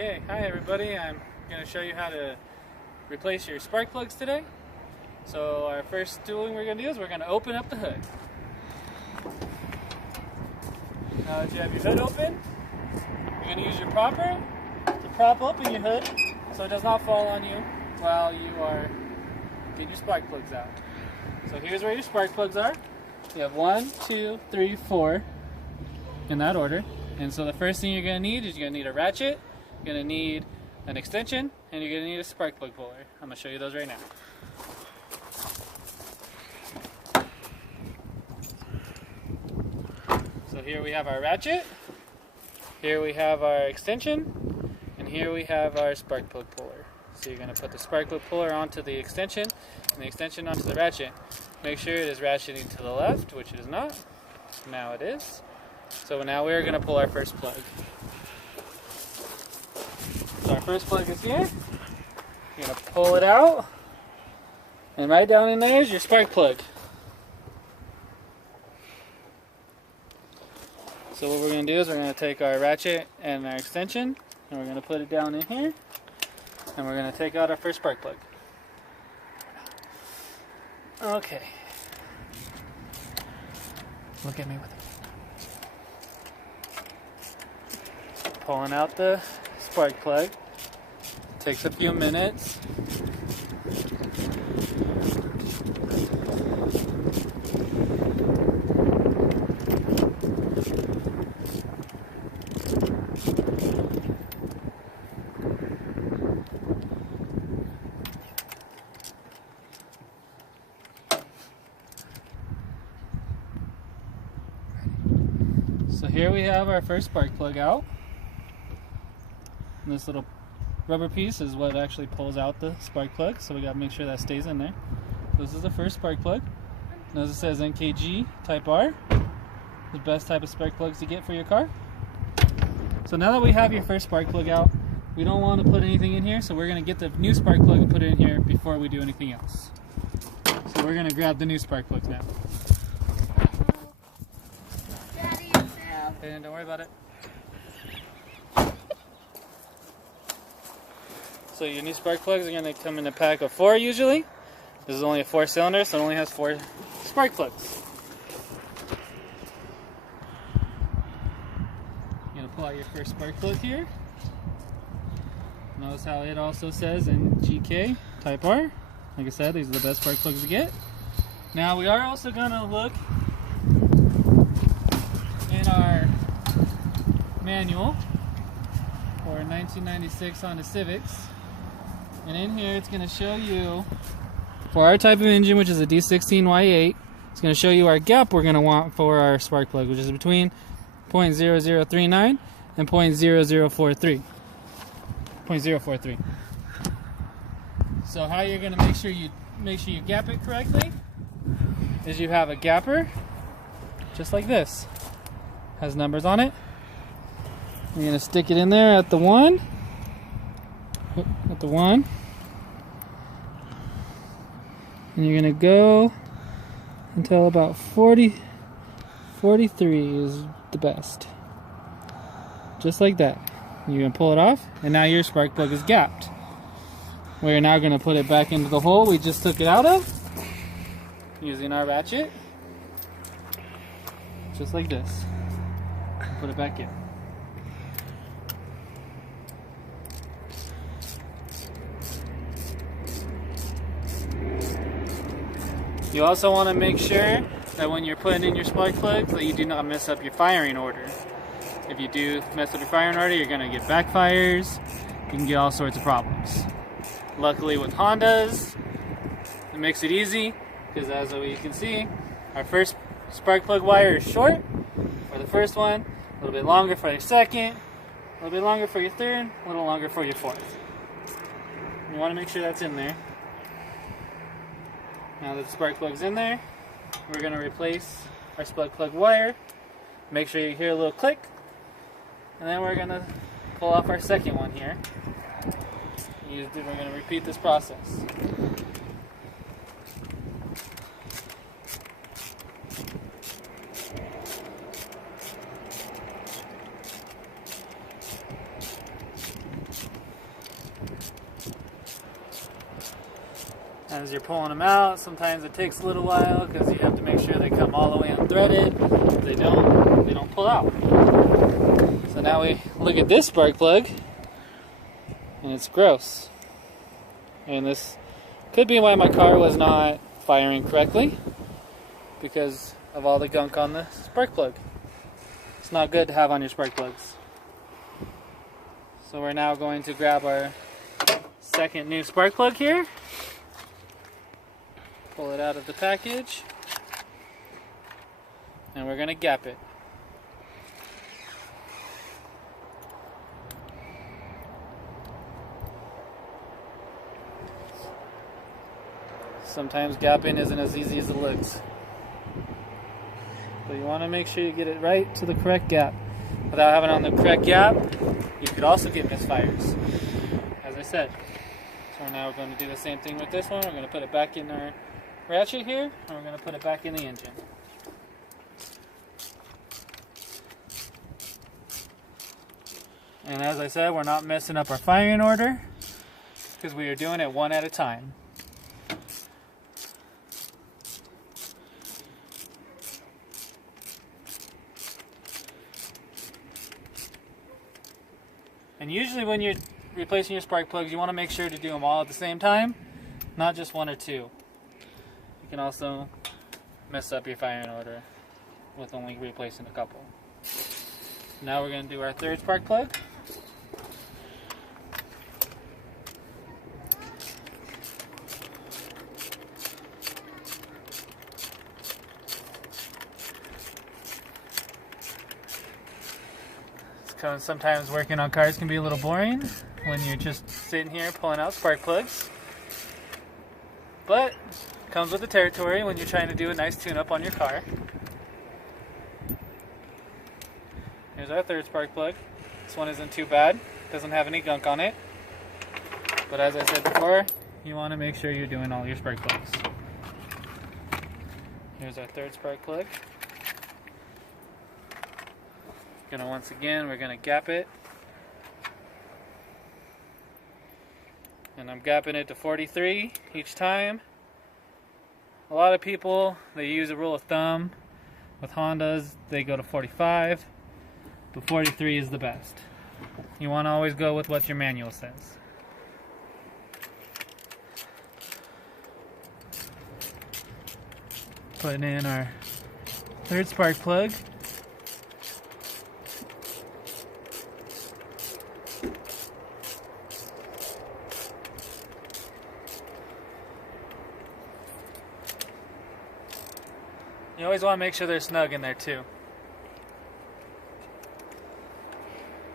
Okay, hi everybody. I'm going to show you how to replace your spark plugs today. So our first tool we're going to do is we're going to open up the hood. Now that you have your hood open, you're going to use your propper to prop open your hood so it does not fall on you while you are getting your spark plugs out. So here's where your spark plugs are. You have 1, 2, 3, 4 in that order. And so the first thing you're going to need is you're going to need a ratchet, you're going to need an extension, and you're going to need a spark plug puller. I'm going to show you those right now. So here we have our ratchet, here we have our extension, and here we have our spark plug puller. So you're going to put the spark plug puller onto the extension, and the extension onto the ratchet. Make sure it is ratcheting to the left, which it is not. Now it is. So now we're going to pull our first plug. So our first plug is here. You're going to pull it out, and right down in there is your spark plug. So what we're going to do is we're going to take our ratchet and our extension, and we're going to put it down in here, and we're going to take out our first spark plug. Okay. Look at me with it. Pulling out the spark plug. Takes a few minutes. So here we have our first spark plug out. And this little rubber piece is what actually pulls out the spark plug, so we got to make sure that stays in there. This is the first spark plug. As it says, NKG Type R, the best type of spark plugs to get for your car. So now that we have your first spark plug out, we don't want to put anything in here, so we're going to get the new spark plug and put it in here before we do anything else. So we're going to grab the new spark plug now. And don't worry about it. So your new spark plugs are going to come in a pack of 4 usually. This is only a 4-cylinder, so it only has 4 spark plugs. You're going to pull out your first spark plug here. Notice how it also says NKG Type R. Like I said, these are the best spark plugs to get. Now we are also going to look in our manual for 1996 Honda Civics, and in here it's going to show you, for our type of engine, which is a D16Y8, it's going to show you our gap we're going to want for our spark plug, which is between 0.0039 and 0.0043. So how you're going to make sure you gap it correctly is you have a gapper just like this. Has numbers on it. You're going to stick it in there at the 1. And you're going to go until about 43 is the best. Just like that. You're going to pull it off, and now your spark plug is gapped. We're now going to put it back into the hole we just took it out of using our ratchet. Just like this. Put it back in. You also want to make sure that when you're putting in your spark plugs that you do not mess up your firing order. If you do mess up your firing order, you're going to get backfires. You can get all sorts of problems. Luckily with Hondas, it makes it easy because as you can see, our first spark plug wire is short for the first one, a little bit longer for your second, a little bit longer for your third, a little longer for your fourth. You want to make sure that's in there. Now that the spark plug's in there, we're going to replace our spark plug wire. Make sure you hear a little click. And then we're going to pull off our second one here. We're going to repeat this process. As you're pulling them out, sometimes it takes a little while because you have to make sure they come all the way unthreaded. If they don't pull out. So now we look at this spark plug, and it's gross. And this could be why my car was not firing correctly, because of all the gunk on the spark plug. It's not good to have on your spark plugs. So we're now going to grab our second new spark plug here. Pull it out of the package. And we're going to gap it. Sometimes gapping isn't as easy as it looks. But you want to make sure you get it right to the correct gap. Without having it on the correct gap, you could also get misfires, as I said. So now we're going to do the same thing with this one. We're going to put it back in our ratchet here, and we're going to put it back in the engine. And as I said, we're not messing up our firing order because we are doing it one at a time. And usually when you're replacing your spark plugs, you want to make sure to do them all at the same time, not just one or two. You can also mess up your firing order with only replacing a couple. Now we're going to do our third spark plug. Sometimes working on cars can be a little boring when you're just sitting here pulling out spark plugs. But it comes with the territory when you're trying to do a nice tune-up on your car. Here's our third spark plug. This one isn't too bad. Doesn't have any gunk on it. But as I said before, you want to make sure you're doing all your spark plugs. Here's our third spark plug. Once again, we're gonna gap it, and I'm gapping it to 43 each time. A lot of people, they use a rule of thumb. With Hondas, they go to 45, but 43 is the best. You want to always go with what your manual says. Putting in our third spark plug. You always want to make sure they're snug in there too.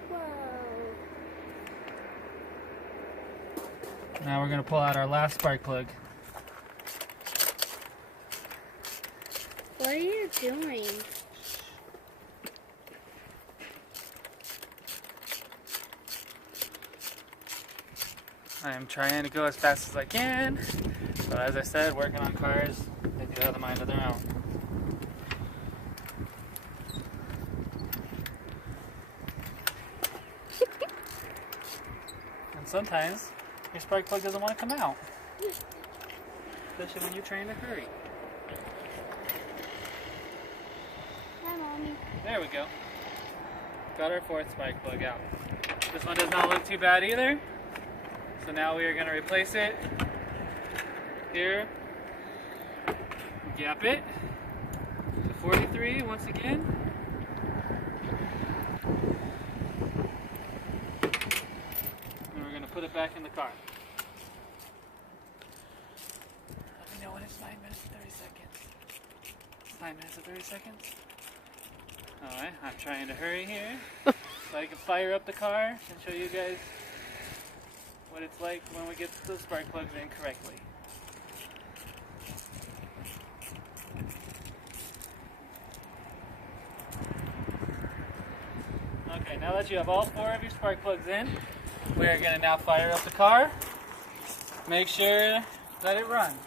Whoa. Now we're going to pull out our last spark plug. What are you doing? I am trying to go as fast as I can, but as I said, working on cars, they do have a mind of their own. And sometimes your spark plug doesn't want to come out, especially when you're trying to hurry. Hi, Mommy. There we go. Got our fourth spark plug out. This one does not look too bad either. So now we are going to replace it here. Gap it to 43 once again. And we're going to put it back in the car. Let me know when it's 9 minutes and 30 seconds. 9 minutes and 30 seconds. Alright, I'm trying to hurry here so I can fire up the car and show you guys what it's like when we get the spark plugs in correctly. Okay, now that you have all four of your spark plugs in, we are going to now fire up the car. Make sure that it runs.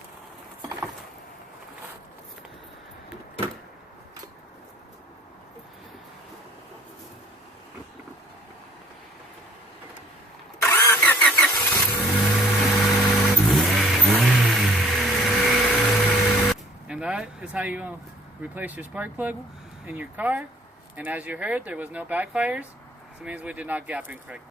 that is how you replace your spark plug in your car. And as you heard, there was no backfires. So it means we did not gap in correctly.